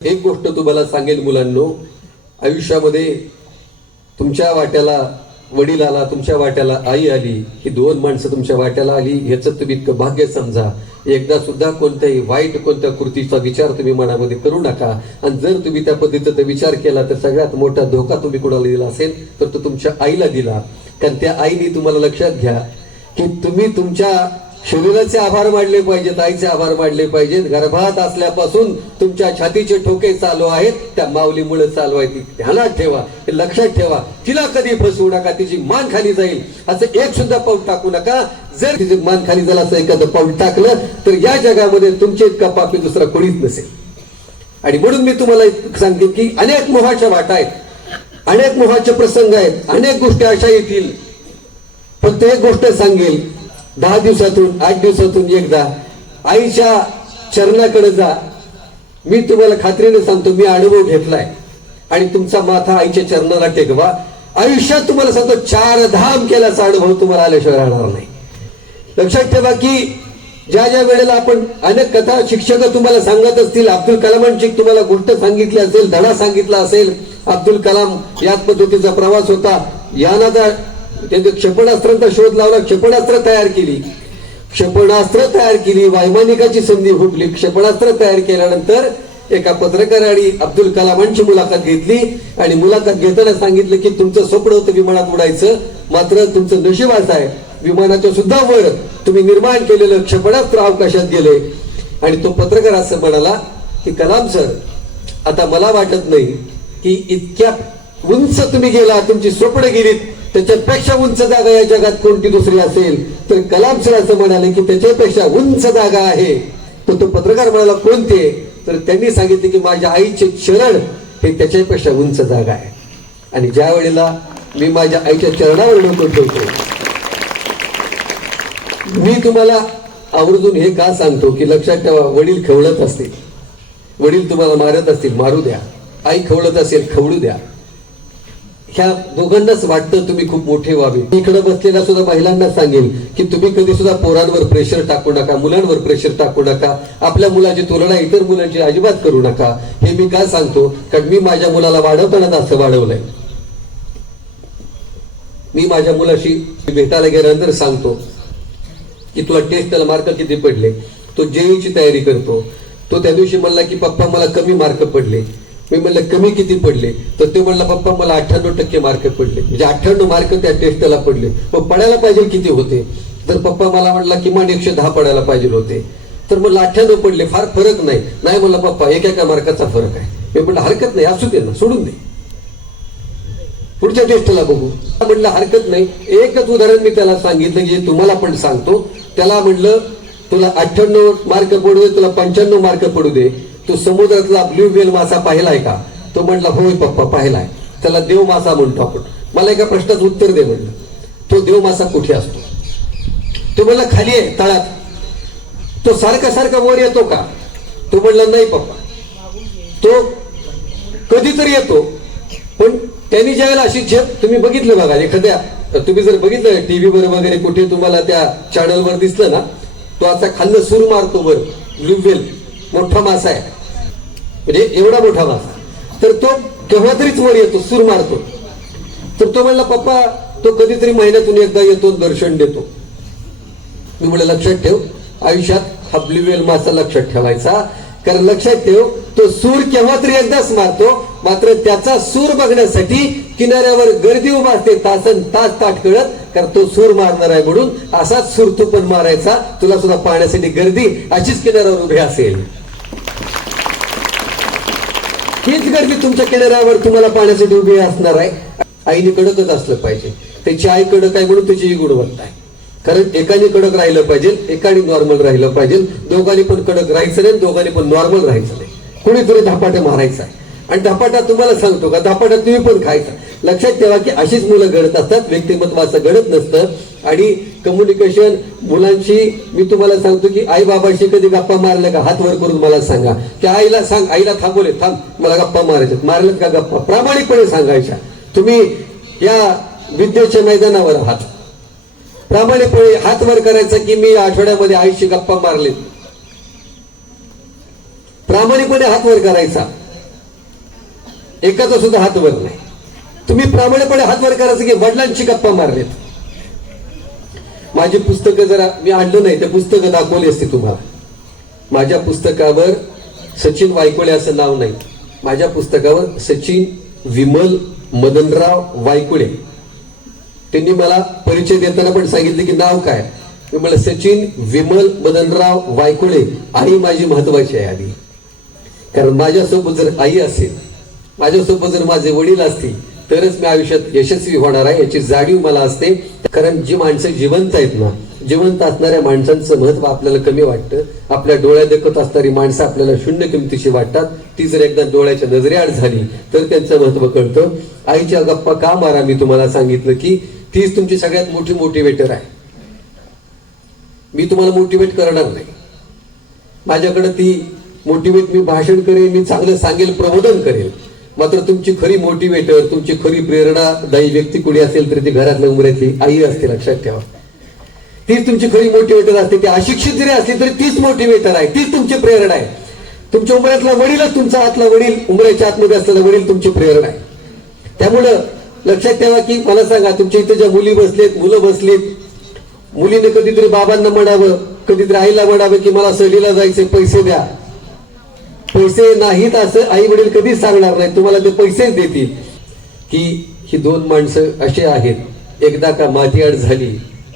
एक गोष्ट तुम्हाला सांगेल मुलांनो, आयुष्यामध्ये तुमच्या वाट्याला वडील आला, तुमच्या वाट्याला आई आली, ही दोन माणसं तुमच्या वाट्याला आली, याचं तुम्ही इतकं भाग्य समजा. एकदा सुद्धा कोणत्याही वाईट कोणत्या कृतीचा विचार तुम्ही मनामध्ये करू नका. आणि जर तुम्ही त्या पद्धतीचा विचार केला तर सगळ्यात मोठा धोका तुम्ही कोणाला दिला असेल तर तो तुमच्या आईला दिला. कारण त्या आईने तुम्हाला लक्षात घ्या की तुम्ही तुमच्या शरीराचे आभार मानले पाहिजेत, आईचे आभार मानले पाहिजेत. गर्भात असल्यापासून तुमच्या छातीचे ठोके चालू आहेत, त्या माऊलीमुळे चालू आहेत. ध्यानात ठेवा, हे लक्षात ठेवा. तिला कधी फसवू नका, तिची मान खाली जाईल असं एक सुद्धा पाऊल टाकू नका. जर तिची मान खाली जाईल असं एखादं पाऊल टाकलं तर या जगामध्ये तुमचे इतका पापी दुसरा कोणीच नसेल. आणि म्हणून मी तुम्हाला सांगते की अनेक मोहाच्या वाटा आहेत, अनेक मोहाचे प्रसंग आहेत, अनेक गोष्टी अशा येतील. फक्त एक गोष्ट सांगेल, 10 दिवसातून 8 दिवसातून एकदा आईच्या चरणाकडे जा. मी तुम्हाला खात्रीने सांगतो, मी अनुभव घेतलाय. आणि तुमचा माथा आईच्या चरणाला टेकवा. आयुष्यात तुम्हाला सांगतो 4 धाम केल्याचा अनुभव तुम्हाला आल्याशिवाय राहणार नाही. लक्षात ठेवा की ज्या ज्या वेळेला आपण अनेक कथा शिक्षक तुम्हाला सांगत असतील, अब्दुल कलामांची तुम्हाला गोष्ट सांगितली असेल, धडा सांगितला असेल, अब्दुल कलाम याच पद्धतीचा प्रवास होता, यानाचा त्यांनी क्षेपणास्त्रांचा शोध लावला, क्षेपणास्त्र तयार केली, वैमानिकाची संधी फुटली. क्षेपणास्त्र तयार केल्यानंतर एका पत्रकाराने अब्दुल कलामांची मुलाखत घेतली आणि मुलाखत घेताना सांगितलं की तुमचं स्वप्न होतं विमानात उडायचं, मात्र तुमचं नशीब असं आहे विमानाच्या सुद्धा वर तुम्ही निर्माण केलेलं क्षेपणास्त्र अवकाशात गेले. आणि तो पत्रकार असं म्हणाला की कलाम सर, आता मला वाटत नाही की इतक्या उंच तुम्ही गेला, तुमची स्वप्न गेलीत, त्याच्यापेक्षा उंच जागा या जगात कोणती दुसरी असेल. तर कलाम सर असं म्हणाले की त्याच्यापेक्षा उंच जागा आहे. तर तो पत्रकार म्हणाला कोणते? तर त्यांनी सांगितले की माझ्या आईचे चरण हे त्याच्यापेक्षा उंच जागा आहे. आणि ज्या वेळेला मी माझ्या आईच्या चरणावर डोकं ठेवतो, मी तुम्हाला आवर्जून हे का सांगतो की लक्षात ठेवा, वडील खवळत असतील, वडील तुम्हाला मारत असतील, मारू द्या. आई खवळत असेल, खवळू द्या. ह्या दोघांनाच वाटतं तुम्ही खूप मोठे व्हावे. इकडे बसलेल्या सुद्धा महिलांना सांगेल की तुम्ही कधी सुद्धा पोरांवर प्रेशर टाकू नका, मुलांवर प्रेशर टाकू नका. आपल्या मुलाची तुलना इतर मुलांची अजिबात करू नका. हे मी का सांगतो? कारण मी माझ्या मुलाला वाढवताना असं वाढवलंय. मी माझ्या मुलाशी भेटायला गेल्यानंतर सांगतो की तुला टेस्टला मार्क किती पडले. तो जेईची तयारी करतो. तो त्या दिवशी म्हणला की पप्पा मला कमी मार्क पडले. मी म्हणलं कमी किती पडले? तर ते म्हणला पप्पा मला 98% मार्क पडले. म्हणजे 98 मार्क त्या टेस्टला पडले. मग पडायला पाहिजे किती होते? तर पप्पा मला म्हणला किमान 110 पडायला पाहिजे होते. तर मला 98 पडले, फार फरक नाही. नाही म्हणला पप्पा, एका मार्काचा फरक आहे. मी म्हणलं हरकत नाही, असू दे ना, सोडून दे, पुढच्या टेस्टला बघू. म्हणलं हरकत नाही. एकच उदाहरण मी त्याला सांगितलं की तुम्हाला पण सांगतो. त्याला म्हणलं तुला 98 मार्क पडू दे, तुला 95 मार्क पडू दे, तू समुद्रातला ब्ल्यू व्हेल मासा पाहिलाय का? तो म्हणला होय पप्पा पाहिलाय. त्याला देव मासा म्हणतो आपण. मला एका प्रश्नाचं उत्तर दे म्हणलं. तो देव मासा कुठे असतो? तो म्हणला खाली आहे, तळात. तो सारखा वर येतो का? तो म्हणला नाही पप्पा, तो कधीतरी येतो. पण त्यांनी ज्यावेळेला अशी झेप तुम्ही बघितलं बघा, एखाद्या तुम्ही जर बघितलं टीव्हीवर वगैरे कुठे तुम्हाला त्या चॅनलवर दिसलं ना, तो असा खाल्लं सूर मारतो वर. ब्ल्यू व्हेल मोठा मासा आहे, म्हणजे एवढा मोठा मासा. तर तो केव्हा तरीच वर येतो, सूर मारतो. तर तो म्हणला पप्पा, तो कधीतरी महिन्यातून एकदा येतो, दर्शन देतो. मी म्हणलं लक्षात ठेव, आयुष्यात हा ब्ल्यू व्हेल मासा लक्षात ठेवायचा. कारण लक्षात ठेव, तो सूर केव्हा तरी एकदाच मारतो, मात्र त्याचा सूर बघण्यासाठी किनाऱ्यावर गर्दी उभा असते, तासन तास ताट कळत. कारण तो सूर मारणार आहे म्हणून असाच सूर तू पण मारायचा. तुला सुद्धा पाहण्यासाठी गर्दी अशीच किनाऱ्यावर उभी असेल. हीच गर्दी तुमच्या किनाऱ्यावर तुम्हाला पाहण्यासाठी उभी असणार आहे. आईने कडकच असलं पाहिजे. त्याची आई कडक आहे म्हणून त्याची गुणवत्ता आहे. कारण एकाने कडक राहिलं पाहिजे, एकाने नॉर्मल राहिलं पाहिजे. दोघांनी पण कडक राहायचं नाही, दोघांनी पण नॉर्मल राहायचं नाही. कुणीतरी धपाटे मारायचा आहे. आणि धपाटा तुम्हाला सांगतो का, धपाटा तुम्ही पण खायचा. लक्षात ठेवा की अशीच मुलं घडत असतात, व्यक्तिमत्वाचं घडत नसतं. आणि कम्युनिकेशन मुलांची, मी तुम्हाला सांगतो की आई बाबाशी कधी गप्पा मारल्या का? हात वर करून मला सांगा की आईला सांग, आईला थांबवले, थांब मला गप्पा मारायच्यात. मारल्यात का गप्पा? प्रामाणिकपणे सांगायच्या. तुम्ही या विद्येच्या मैदानावर आहात, प्रामाणिकपणे हात वर करायचा की मी आठवड्यामध्ये आईशी गप्पा मारले. प्रामाणिकपणे हात वर करायचा. एकाचा सुद्धा हात वर नाही. तुम्ही प्रामाणिकपणे हात वर करायचं की वडिलांची गप्पा मारलेत. माझी पुस्तकं जरा मी आणलं नाही, त्या पुस्तकं दाखवली असती तुम्हाला. माझ्या पुस्तकावर सचिन वायकुळे असं नाव नाही. माझ्या पुस्तकावर सचिन विमल मदनराव वायकुळे. त्यांनी मला परिचय देताना पण सांगितले की नाव काय. मी म्हणलं सचिन विमल मदनराव वायकुळे. आई माझी महत्वाची आहे आधी, कारण माझ्यासोबत जर आई असेल, माझ्यासोबत जर माझे वडील असतील तरच मी आयुष्यात यशस्वी होणार आहे याची जाणीव मला असते. कारण जी माणसं जिवंत आहेत ना, जिवंत असणाऱ्या माणसांचं महत्व आपल्याला कमी वाटतं. आपल्या डोळ्यात देखत असणारी माणसं आपल्याला शून्य किमतीची वाटतात. ती जर एकदा डोळ्याच्या नजरेआड झाली तर त्यांचं महत्व कळतं. आईच्या गप्पा का मारा, मी तुम्हाला सांगितलं की तीच तुमची सगळ्यात मोठी मोटिवेटर आहे. मी तुम्हाला मोटिवेट करणार नाही. माझ्याकडे ती मोटिवेट, मी भाषण करेन, मी चांगलं सांगेल, प्रबोधन करेल. मात्र तुमची खरी मोटिवेटर, तुमची खरी प्रेरणादायी व्यक्ती कुणी असेल तर ती घरातल्या उमऱ्यातली आई असते, लक्षात ठेवा. तीच तुमची खरी मोटिवेटर असते. ती अशिक्षित जरी असली तरी तीच मोटिवेटर आहे, तीच तुमची प्रेरणा आहे. तुमच्या उमऱ्यातला वडीलच तुमचा आतला वडील, उमऱ्याच्या आतमध्ये असलेला वडील तुमची प्रेरणा आहे. त्यामुळं लक्षात ठेवा की मला सांगा, तुमच्या इथे ज्या मुली बसलेत, मुलं बसलीत, मुलीने कधीतरी बाबांना म्हणावं, कधीतरी आईला म्हणावं की मला सहलीला जायचे, पैसे द्या. पैसे नाहीत असं आई वडील कधीच सांगणार नाही, तुम्हाला ते पैसेच देतील. की ही दोन माणसं अशी आहेत, एकदा का मातीआड झाली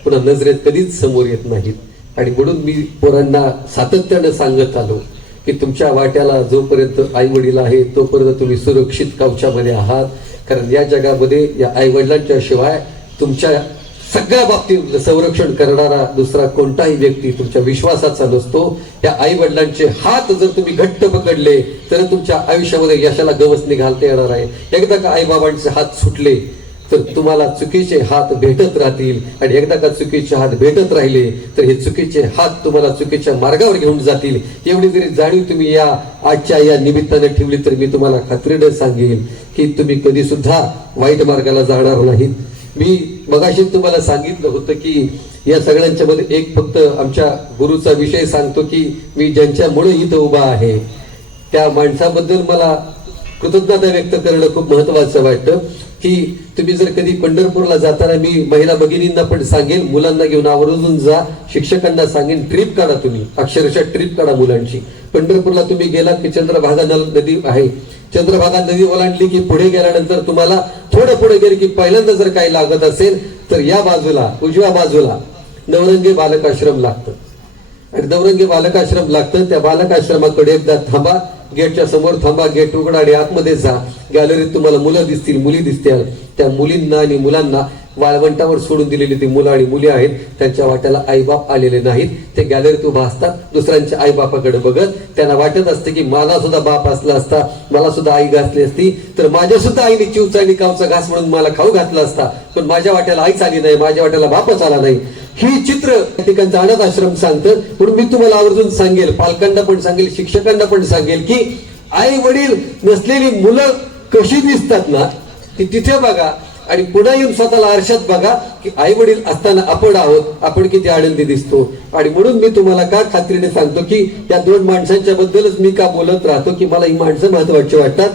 पुन्हा नजरेत कधीच समोर येत नाहीत. आणि म्हणून मी पोरांना सातत्यानं सांगत आलो की तुमच्या वाट्याला जोपर्यंत आई वडील आहेत तोपर्यंत तुम्ही सुरक्षित कवचामध्ये आहात. कारण या जगामध्ये या आई वडिलांच्या शिवाय तुमच्या सगळ्या बाबतीत संरक्षण करणारा दुसरा कोणताही व्यक्ती तुमच्या विश्वासाचा नसतो. त्या आई वडिलांचे हात जर तुम्ही घट्ट पकडले तर तुमच्या आयुष्यामध्ये यशाला गवसणी घालता येणार आहे. एकदा का आई बाबांचे हात सुटले तर तुम्हाला चुकीचे हात भेटत राहतील. आणि एकदा का चुकीचे हात भेटत राहिले तर हे चुकीचे हात तुम्हाला चुकीच्या मार्गावर घेऊन जातील. एवढी जरी जाणीव तुम्ही या आजच्या या निमित्ताने ठेवली तर मी तुम्हाला खात्रीने सांगेन की तुम्ही कधी सुद्धा वाईट मार्गाला जाणार नाहीत. मी मगाशी तुम्हाला सांगितलं होतं की या सगळ्यांच्या मध्ये एक फक्त आमच्या गुरुचा विषय सांगतो की मी ज्यांच्यामुळे इथं उभा आहे त्या माणसाबद्दल मला कृतज्ञता व्यक्त करणं खूप महत्वाचं वाटतं. की तुम्ही जर कधी पंढरपूरला जाताना, मी महिला भगिनींना पण सांगेन, मुलांना घेऊन आवर्जून जा. शिक्षकांना सांगेन ट्रिप काढा, तुम्ही अक्षरशः ट्रिप काढा मुलांची. पंढरपूरला तुम्ही गेलात की चंद्रभागा नदी आहे, चंद्रभागा नदी ओलांडली की पुढे गेल्यानंतर तुम्हाला थोडं पुढे गेले की पहिल्यांदा जर काही लागत असेल तर या बाजूला उजव्या बाजूला नवरंगी बालकाश्रम लागतं. आणि नवरंगी बालकाश्रम लागतं. त्या बालकाश्रमाकडे एकदा थांबा, गेटच्या समोर थांबा, गेट उघडा आणि आतमध्ये जा. गॅलरीत तुम्हाला मुलं दिसतील, मुली दिसतील. त्या मुलींना आणि मुलांना वाळवंटावर सोडून दिलेली ती मुलं आणि मुली आहेत, त्यांच्या वाट्याला आईबाप आलेले नाहीत. ते गॅलरीत उभा असतात दुसऱ्यांच्या आईबापाकडे बघत. त्यांना वाटत असते की मला सुद्धा बाप असला असता, मला सुद्धा आई घातली असती, तर माझ्या सुद्धा आईने चिवचा आणि कावचा घास म्हणून मला खाऊ घातला असता. पण माझ्या वाट्याला आईच आली नाही, माझ्या वाट्याला बापच आला नाही. ही चित्र ठिकाणचं अनाथ आश्रम सांगतं. म्हणून मी तुम्हाला आवर्जून सांगेल, पालकांना पण सांगेल, शिक्षकांना पण सांगेल की आई वडील नसलेली मुलं कशी दिसतात ना, ती तिथे बघा आणि पुन्हा येऊन स्वतःला आरशात बघा की आई वडील असताना आपण आहोत, आपण किती आनंदी दिसतो. आणि म्हणून मी तुम्हाला का खात्रीने सांगतो की या दोन माणसांच्या बद्दलच मी का बोलत राहतो की मला ही माणसं महत्वाची वाटतात.